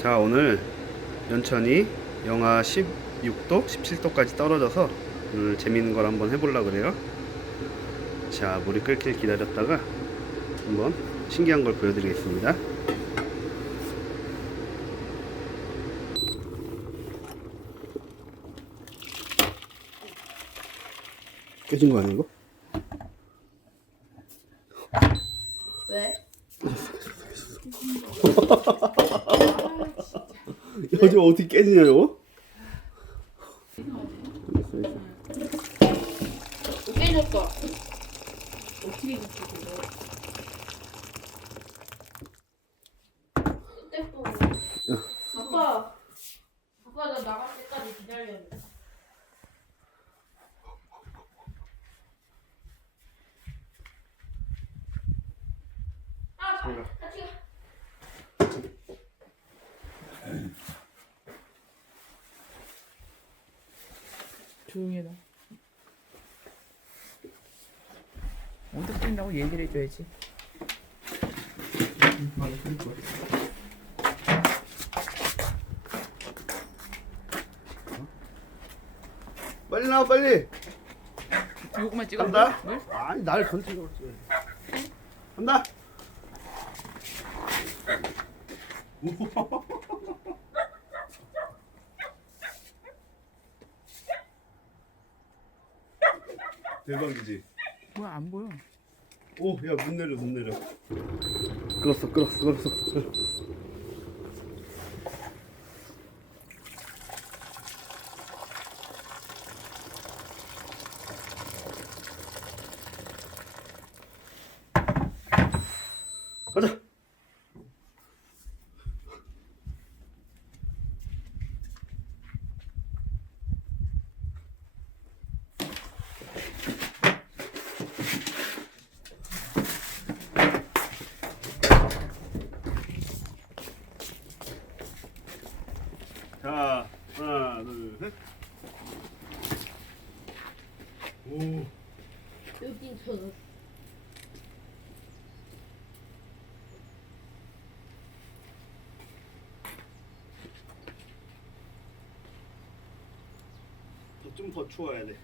자 오늘 연천이 영하 16도, 17도까지 떨어져서 오늘 재밌는 걸 한번 해보려 그래요. 자 물이 끓길 기다렸다가 한번 신기한 걸 보여드리겠습니다. 깨진 거 아니야 이거? 왜? 요즘 어떻게 깨지냐 이거? 깨졌어. 어떻게 됐어 아빠 나갈 때까지 기다려야 돼. 아, 가- 같이 가. 조용히 해라. 언제 끝나고 얘기를 해줘야지. 빨리 나와 빨리. 이거만 찍어. 간다. 물? 아니 날 건드려. 간다. 대박이지. 뭐야 안 보여. 오, 야, 문 내려, 문 내려. 끌었어, 끌었어, 끌었어. 가자. 자, 하나, 둘, 셋. 오, 여긴 저 좀 더 추워야 돼.